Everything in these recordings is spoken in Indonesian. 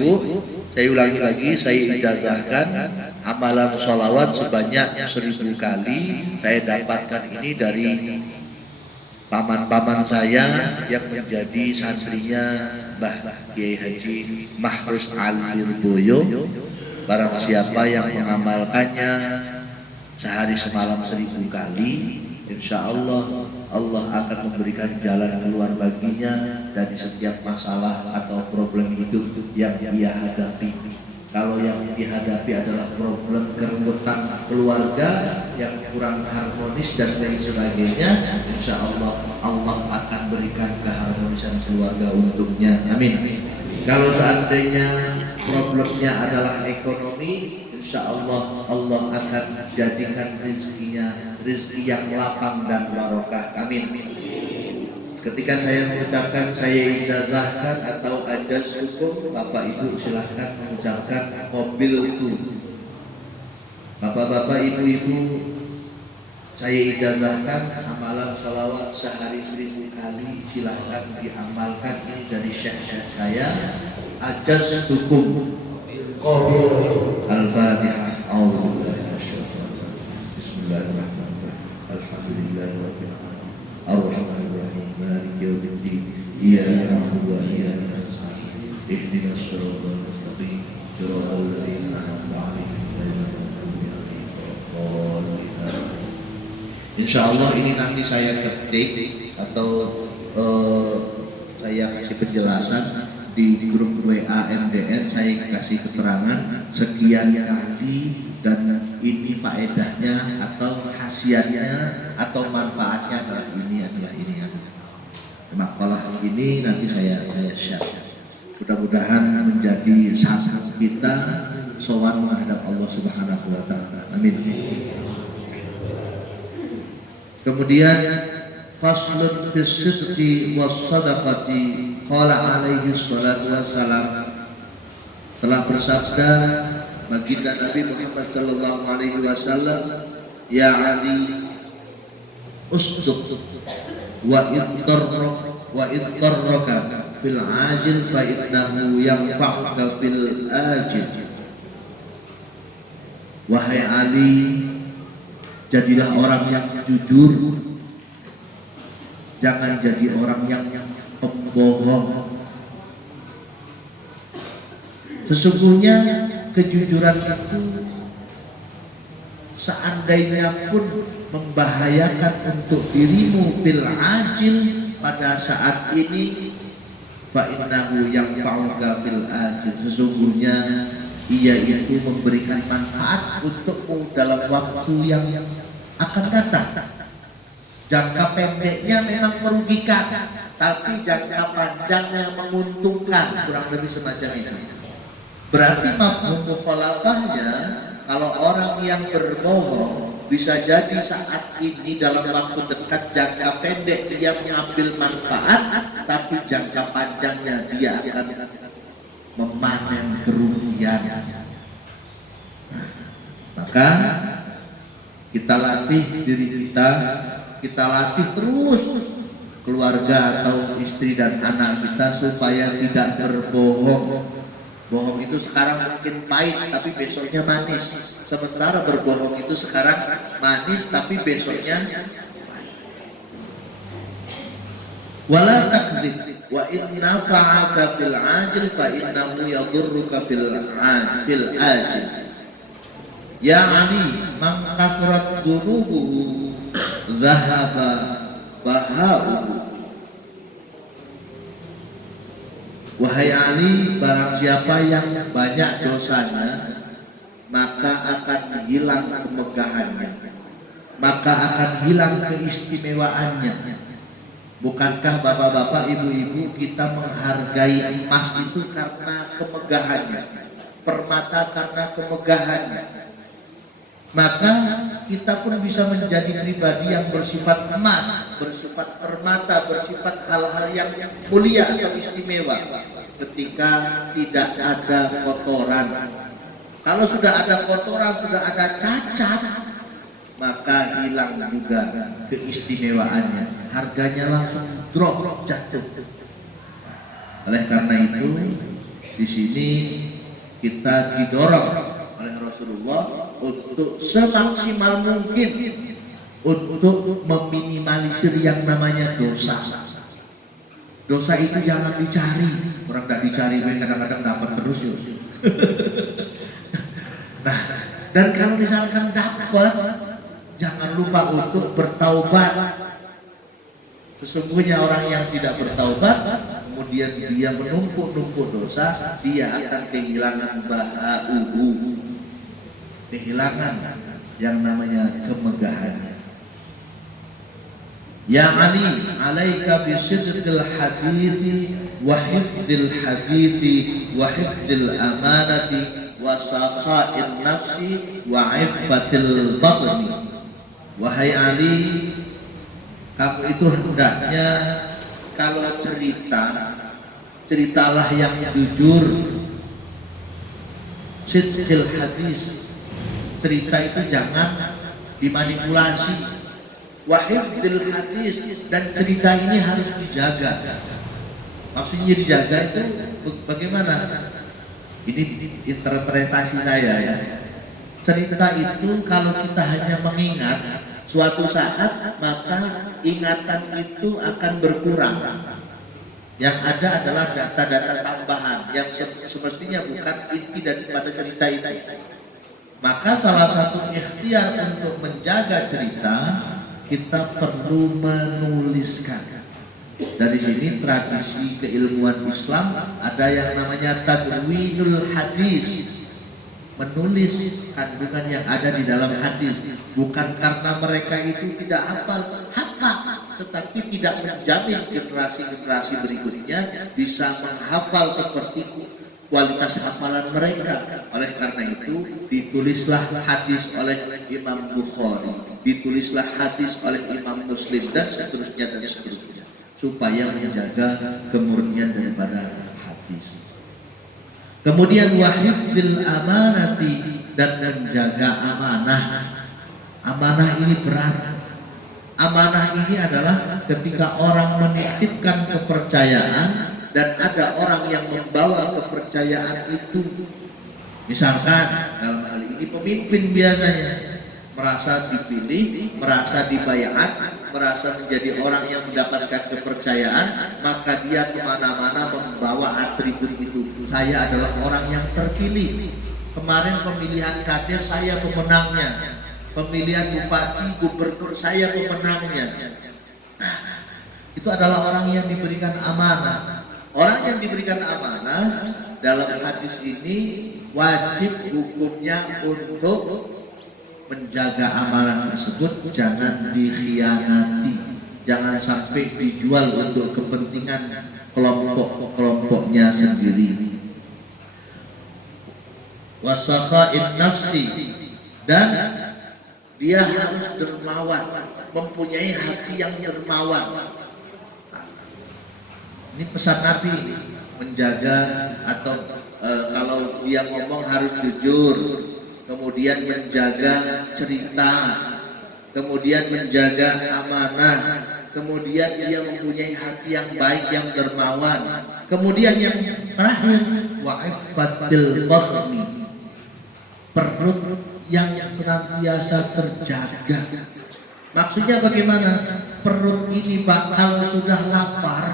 Ibu, saya ulangi lagi, saya ijazahkan amalan sholawat sebanyak 1000 kali. Saya dapatkan ini dari paman-paman saya yang menjadi santrinya Mbah Kiai Haji Mahrus Alirboyo. Barang siapa yang mengamalkannya sehari semalam 1000 kali, insya Allah Allah akan memberikan jalan keluar baginya dari setiap masalah atau problem hidup yang ia hadapi. Kalau yang dihadapi adalah problem kerebutan keluarga yang kurang harmonis dan lain sebagainya, insya Allah Allah akan berikan keharmonisan keluarga untuknya. Amin. Kalau seandainya problemnya adalah ekonomi, insya Allah Allah akan jadikan rezekinya rezeki yang lapang dan barokah. Amin. Ketika saya mengucapkan saya ijazahkan atau ajaz hukum, Bapak Ibu silahkan mengucapkan qabiltu. Bapak-bapak, ibu-ibu, saya ijazahkan amalan salawat sehari 1000 kali, silahkan diamalkan. Ini dari syekh-syekh saya, ajaz hukum. Al-Fatihah. Bismillahirrahmanirrahim. Alhamdulillahirabbil alamin. Ar-Rahmanir-Rahim. Maliki yaumiddin. Iyyaka na'budu wa iyyaka nasta'in. Ihdinas siratal mustaqim. Siratal ladzina an'amta 'alaihim ghairil maghdubi 'alaihim waladdallin. Insyaallah ini nanti saya ketik atau saya kasih penjelasan di grup WA MDN. Saya kasih keterangan sekian kali dan ini faedahnya atau khasiatnya atau manfaatnya adalah ini. Makalah ini nanti saya share. Mudah-mudahan menjadi sahabat kita sowan menghadap Allah Subhanahu wa taala. Amin. Kemudian faslun fi sidqi was sadaqati, qala alaihi salatu wassalam, telah bersabda baginda Nabi Muhammad sallallahu alaihi wasallam, ya Ali usduq wa iddarraka fil ajil fa innahu yanfa'uka fil ajil. Wahai Ali, jadilah orang yang jujur, jangan jadi orang yang pembohong. Sesungguhnya kejujuran itu seandainya pun membahayakan untuk dirimu fil ajil pada saat ini, fa innahu yanfa'uka fil ajil, sesungguhnya ia itu memberikan manfaat untukmu dalam waktu yang akan datang. Jangka pendeknya memang merugikan, tapi jangka panjangnya menguntungkan, kurang lebih semacam ini. Berarti mafhum mukhalafahnya, kalau orang yang berbohong bisa jadi saat ini dalam waktu dekat jangka pendek dia mengambil manfaat, tapi jangka panjangnya dia akan memanen kerugian. Maka kita latih diri kita latih terus keluarga atau istri dan anak kita supaya tidak berbohong. Bohong itu sekarang mungkin pahit tapi besoknya manis. Sementara berbohong itu sekarang manis tapi besoknya wala takdzib wa in nafa'aka fil ajil fa innahu yadurruka fil ajil. Ya Ali, man kathurat dhunubuhu dhahaba baha'uhu. Wahai Ali, barang siapa yang banyak dosanya, maka akan hilang kemegahannya, maka akan hilang keistimewaannya. Bukankah bapak-bapak, ibu-ibu, kita menghargai emas itu karena kemegahannya, permata karena kemegahannya. Maka kita pun bisa menjadi pribadi yang bersifat emas, bersifat permata, bersifat hal-hal yang mulia atau istimewa ketika tidak ada kotoran. Kalau sudah ada kotoran, sudah ada cacat, maka hilang juga keistimewaannya, harganya langsung drop, jatuh. Oleh karena itu Di sini kita didorong oleh Rasulullah untuk semaksimal mungkin untuk meminimalisir yang namanya dosa. Dosa itu jangan dicari, orang tidak dicari, kadang-kadang dapat terus ya. Nah, dan kalau misalkan dapat, jangan lupa untuk bertaubat. Sesungguhnya orang yang tidak bertaubat, kemudian dia menumpuk-numpuk dosa, dia akan kehilangan baha'uhu, kehilangan yang namanya kemegahannya. Ya Ali, alaika bisidqil hadithi wa hifdil hadithi wa hifdil amanati wa saqa'in nafsi wa iffatil batni. Wahai Ali, kamu itu hendaknya kalau ceritalah yang jujur. Sidqil hadis, cerita itu jangan dimanipulasi. Wahifdil hadis, dan cerita ini harus dijaga. Maksudnya dijaga itu bagaimana? Ini interpretasi saya ya. Cerita itu kalau kita hanya mengingat suatu saat, maka ingatan itu akan berkurang. Yang ada adalah data-data tambahan yang semestinya bukan inti daripada cerita itu. Maka salah satu ikhtiar untuk menjaga cerita, kita perlu menuliskan. Dari sini tradisi keilmuan Islam ada yang namanya tadwinul hadis, menulis kandungan yang ada di dalam hadis. Bukan karena mereka itu tidak hafal, tetapi tidak menjamin generasi-generasi berikutnya bisa menghafal seperti kualitas hafalan mereka. Oleh karena itu ditulislah hadis oleh Imam Bukhari, ditulislah hadis oleh Imam Muslim, dan seterusnya supaya menjaga kemurnian daripada hadis. Kemudian wahifdil amanati, dan menjaga amanah. Amanah ini berat. Amanah ini adalah ketika orang menitipkan kepercayaan dan ada orang yang membawa kepercayaan itu. Misalkan dalam hal ini pemimpin biasanya merasa dipilih, merasa dibayat, merasa menjadi orang yang mendapatkan kepercayaan, maka dia kemana-mana membawa atribut itu. Saya adalah orang yang terpilih. Kemarin pemilihan kader saya pemenangnya, pemilihan bupati, gubernur saya pemenangnya. Nah, itu adalah orang yang diberikan amanah. Orang yang diberikan amanah dalam hadis ini wajib hukumnya untuk menjaga amanah tersebut, jangan dikhianati, jangan sampai dijual untuk kepentingan kelompoknya sendiri. Wasaqa'in nafsi, dan dia harus dermawan, mempunyai hati yang dermawan. Ini pesan Nabi ini, menjaga atau kalau dia ngomong harus jujur, kemudian menjaga cerita, kemudian menjaga amanah, kemudian dia mempunyai hati yang baik, yang dermawan, kemudian yang terakhir wa'iffatil batni, perut yang senantiasa terjaga. Maksudnya bagaimana? Perut ini Pak, kalau sudah lapar,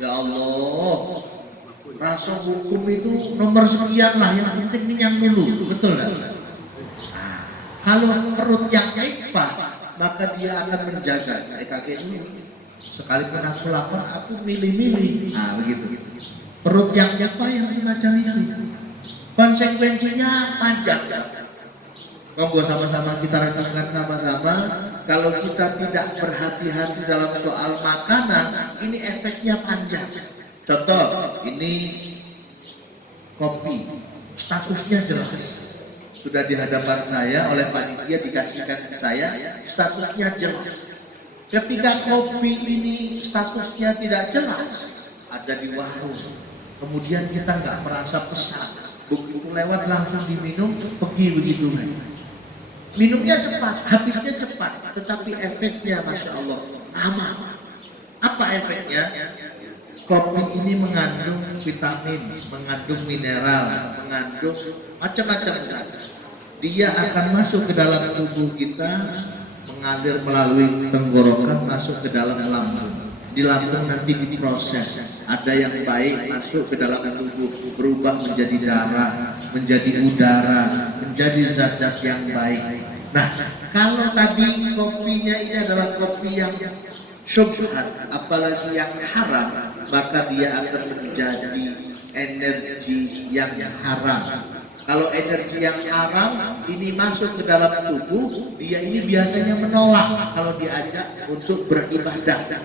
ya Allah, rasa hukum itu nomor sekian lah, yang penting kenyang dulu, betul kan? Kalau perut yang iffah, maka dia akan menjaga. Kakek ini, sekalipun aku lapar, aku milih-milih. Nah, begitu. Perut yang iffah yang semacam itu, konsekuensinya panjang. Monggo sama-sama kita renungkan sama-sama. Kalau kita tidak berhati-hati dalam soal makanan, ini efeknya panjang. Contoh, ini kopi, statusnya jelas. Sudah di hadapan saya oleh panitia dikasihkan ke saya, statusnya jelas. Ketika kopi ini statusnya tidak jelas, ada di warung, kemudian kita nggak merasa pesan, begitu lewat langsung diminum, pergi begitu aja. Minumnya cepat, habisnya cepat, tetapi efeknya Masya Allah lama. Apa efeknya? kopi ini mengandung vitamin, mengandung mineral, mengandung macam-macam zat. Dia akan masuk ke dalam tubuh kita, mengalir melalui tenggorokan, masuk ke dalam lambung. Di lambung nanti diproses. Ada yang baik masuk ke dalam tubuh, berubah menjadi darah, menjadi udara, menjadi zat-zat yang baik. Nah, kalau tadi kopinya ini adalah kopi yang syubhat, apalagi yang haram, maka dia akan menjadi energi yang haram. Kalau energi yang haram ini masuk ke dalam tubuh, dia ini biasanya menolak kalau diajak untuk beribadah.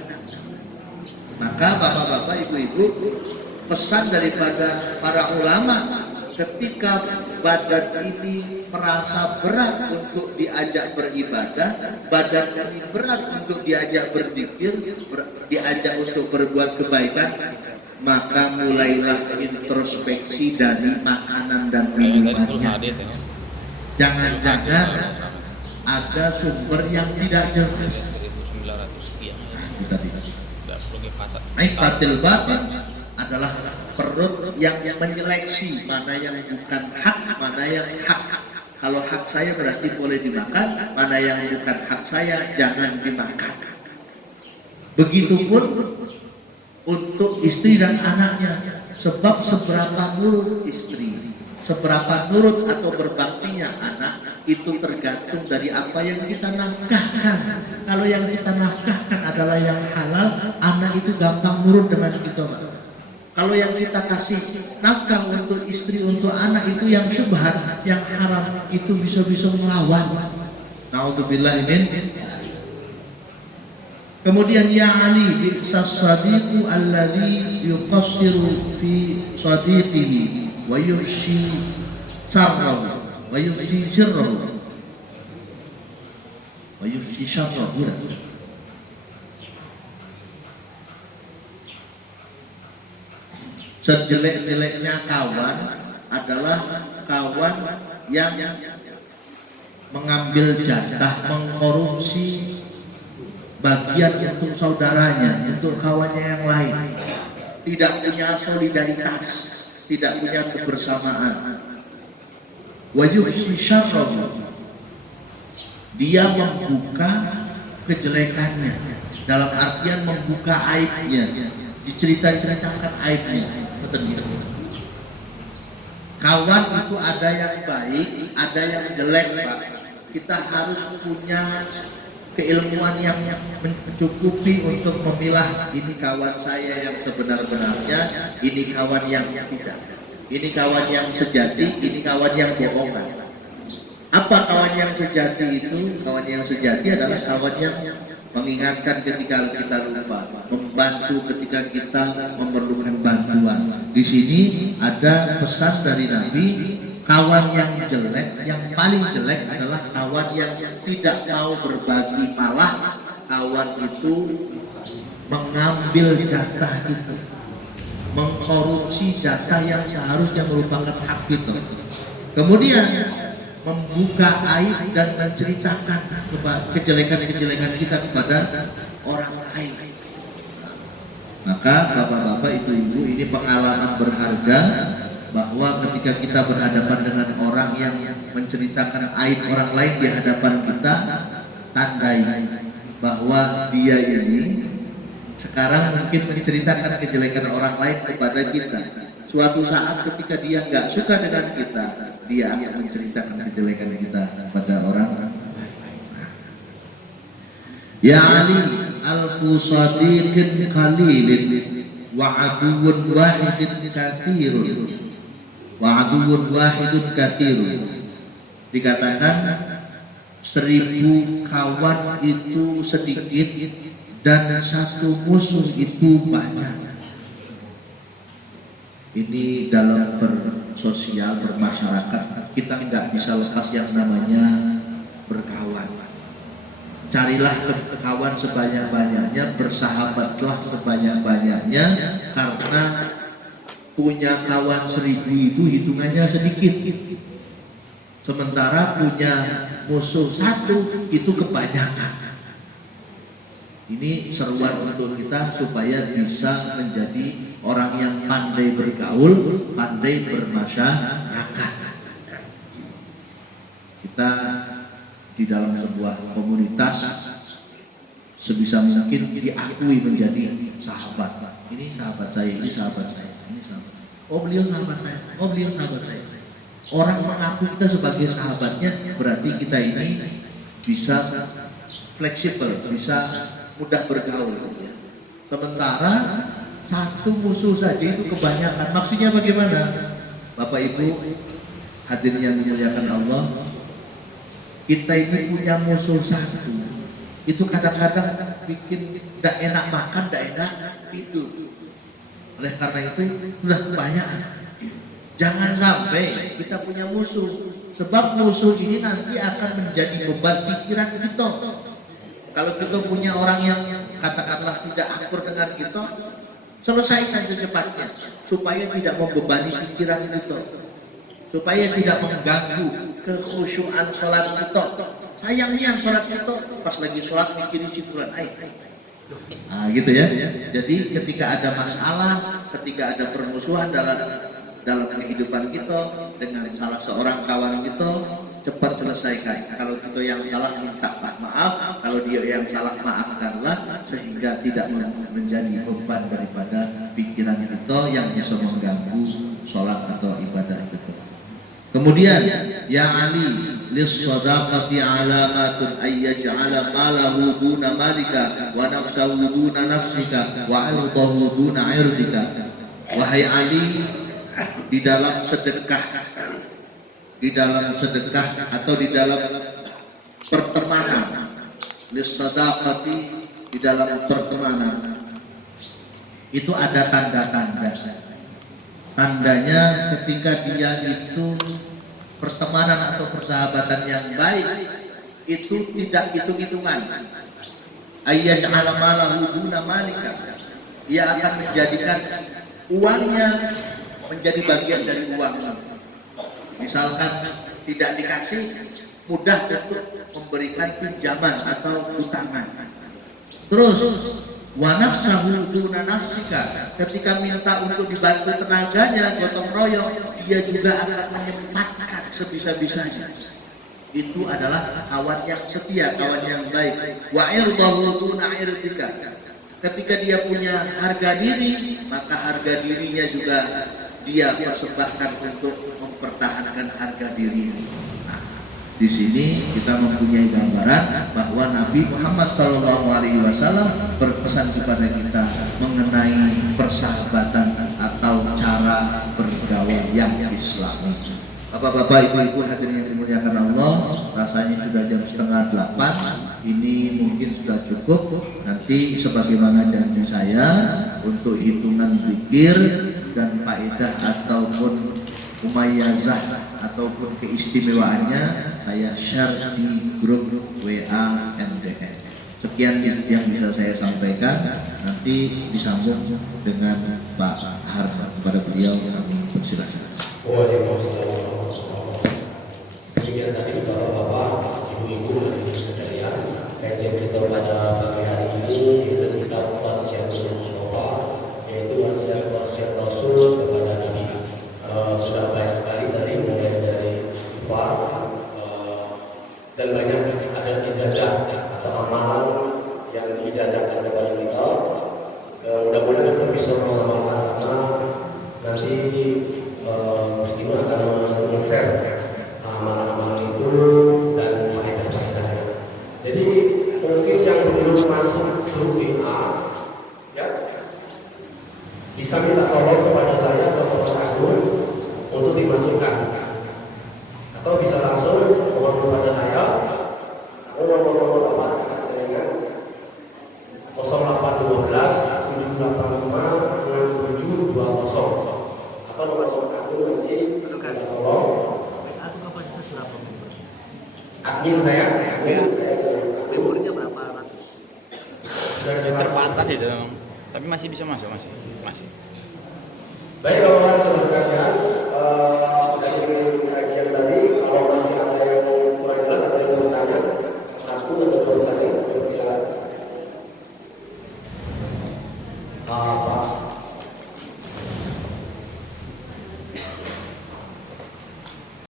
Maka bapak-bapak, ibu-ibu, pesan daripada para ulama, ketika badan ini merasa berat untuk diajak beribadah, badan ini berat untuk diajak berzikir, diajak untuk berbuat kebaikan, maka mulailah introspeksi dari makanan dan minumannya. Jangan-jangan ada sumber yang tidak jelas. Ifatil batin adalah perut yang menyeleksi mana yang bukan hak, mana yang hak. Kalau hak saya berarti boleh dimakan, mana yang bukan hak saya jangan dimakan. Begitupun untuk istri dan anaknya, sebab seberapa nurut istri, seberapa nurut atau berbaktinya anak, itu tergantung dari apa yang kita nafkahkan. Kalau yang kita nafkahkan adalah yang halal, anak itu gampang nurut dengan kita. Kalau yang kita kasih nafkah untuk istri, untuk anak itu yang syubhat, yang haram, itu bisa-bisa melawan. Naudzubillah min. Kemudian ya Ali, bi'sas sadiqu alladhi yuqassiru fi sadiqihi wa yuhshi sarrahu wa yuhshi sirrahu wa yuhshi syarrahu. Sejelek-jeleknya kawan adalah kawan yang mengambil jatah, mengkorupsi bagian untuk saudaranya, untuk kawannya yang lain, tidak punya solidaritas, tidak punya kebersamaan. Wa yuhshi syarrahu, dia membuka kejelekannya, dalam artian membuka aibnya, diceritakan aibnya. Kawan itu ada yang baik, ada yang jelek, Pak. Kita harus punya keilmuan yang mencukupi untuk memilah, ini kawan saya yang sebenar-benarnya, ini kawan yang tidak, ini kawan yang sejati, ini kawan yang bohongan. Apa kawan yang sejati itu? Kawan yang sejati adalah kawan yang mengingatkan ketika kita lupa, membantu ketika kita memerlukan bantuan. Di sini ada pesan dari Nabi, kawan yang jelek, yang paling jelek adalah kawan yang tidak mau berbagi, malah kawan itu mengambil jatah itu, mengkorupsi jatah yang seharusnya merupakan hak kita. Kemudian membuka aib dan menceritakan kejelekan-kejelekan kita kepada orang lain. Maka bapak-bapak, ibu-ibu, ini pengalaman berharga bahwa ketika kita berhadapan dengan orang yang menceritakan aib orang lain di hadapan kita, tandai bahwa dia ini sekarang mungkin menceritakan kejelekan orang lain kepada kita. Suatu saat ketika dia nggak suka dengan kita, dia akan menceritakan kejelekan kita kepada orang lain. Ya Ali, alfu sadiqin qalilin wa aduwwun wahidin katsirun. Wa aduwwun wahidun katsirun. Dikatakan 1000 kawan itu sedikit dan satu musuh itu banyak. Ini dalam bersosial, bermasyarakat, kita tidak bisa lepas yang namanya berkawan. Carilah kawan sebanyak-banyaknya, bersahabatlah sebanyak-banyaknya, karena punya kawan 1000 itu hitungannya sedikit, sementara punya musuh 1 itu kebanyakan. Ini seruan untuk kita supaya bisa menjadi orang yang pandai bergaul, pandai bermasyarakat. Kita di dalam sebuah komunitas sebisa mungkin diakui menjadi sahabat. Ini sahabat saya, ini sahabat saya, ini sahabat. Oh beliau sahabat saya, oh beliau sahabat saya. Orang mengakui kita sebagai sahabatnya berarti kita ini bisa fleksibel, bisa mudah bergaul gitu ya. Sementara satu musuh saja itu kebanyakan. Maksudnya bagaimana? Bapak Ibu hadirin yang dimuliakan Allah, kita ini punya musuh satu. Itu kadang-kadang bikin tidak enak makan, tidak enak tidur. Oleh karena itu sudah kebanyakan. Jangan sampai kita punya musuh, sebab musuh ini nanti akan menjadi beban pikiran kita. Kalau kita punya orang yang katakanlah tidak akur dengan kita, selesaikan secepatnya supaya tidak membebani pikiran kita, supaya tidak mengganggu kekhusyuan sholat kita. Sayangnya sholat kita pas lagi sholat mikirin syukuran nah gitu ya. Jadi ketika ada masalah, ketika ada permusuhan dalam kehidupan kita dengan salah seorang kawan kita, cepat selesaikan. Kalau kita yang salah minta maaf, kalau dia yang salah maafkanlah, sehingga tidak menjadi beban daripada pikiran kita yang bisa mengganggu sholat atau ibadah kita. Kemudian ya Ali lis-shadaqati alamatun ayyaj'ala malahu duna malika wa nafsahu duna nafsika wa 'irdahu duna 'irdika. Wahai Ali, di dalam sedekah atau di dalam pertemanan, lis-shadaqati, di dalam pertemanan itu ada tanda-tanda. Tandanya ketika dia itu pertemanan atau persahabatan yang baik itu tidak hitung-hitungan. Ayyaj'ala malahu duna malika, dia akan menjadikan uangnya menjadi bagian dari uangnya. Misalkan tidak dikasih, mudah untuk memberikan pinjaman atau utangan. Terus wa nafsahu duna nafsika, ketika minta untuk dibantu tenaganya, gotong royong, dia juga akan menyempatkan sebisa-bisanya. Itu adalah kawan yang setia, kawan yang baik. Wa irdahu duna irdika, ketika dia punya harga diri, maka harga dirinya juga dia persembahkan untuk mempertahankan harga diri. Di sini kita mempunyai gambaran bahwa Nabi Muhammad SAW berpesan kepada kita mengenai persahabatan atau cara bergaul yang Islami. Bapak-bapak, ibu-ibu hadirin yang dimuliakan Allah, rasanya sudah jam 7:30. Ini mungkin sudah cukup. Nanti sebagaimana janji saya untuk hitungan zikir dan faedah ataupun mumayyazah ataupun keistimewaannya saya share di grup WA MDN. Sekian yang bisa saya sampaikan, nanti disambung dengan Pak Harman. Kepada beliau kami persilakan. Waalaikumsalam. Demikian tadi Bapak-bapak, Ibu-ibu dan Ibu sekalian, kajian kita pada pagi hari ini itu tentang wasiatul Mustafa, yaitu wasiat Rasul kepada Nabi. Sudah banyak sekali tadi mulai dari Pak dan banyak ada ijazah atau amalan yang diijazahkan kepada kita. Mudah-mudahan kita bisa mengamalkan karena nanti muslimah akan men-share amalan-amalan itu dan faedah-faedahnya. Jadi mungkin yang belum masuk grup WA ya bisa minta tolong kepada saya atau Mas Agung untuk dimasukkan, atau bisa langsung mohon kepada saya nomor apa akan saya ingat 0812 785 6720 atau nomor Mas Agung nanti tolong Atau kapasitas berapa member? admin saya Membernya berapa ratus? sudah Terbatas itu, tapi masih bisa masuk masih. baik.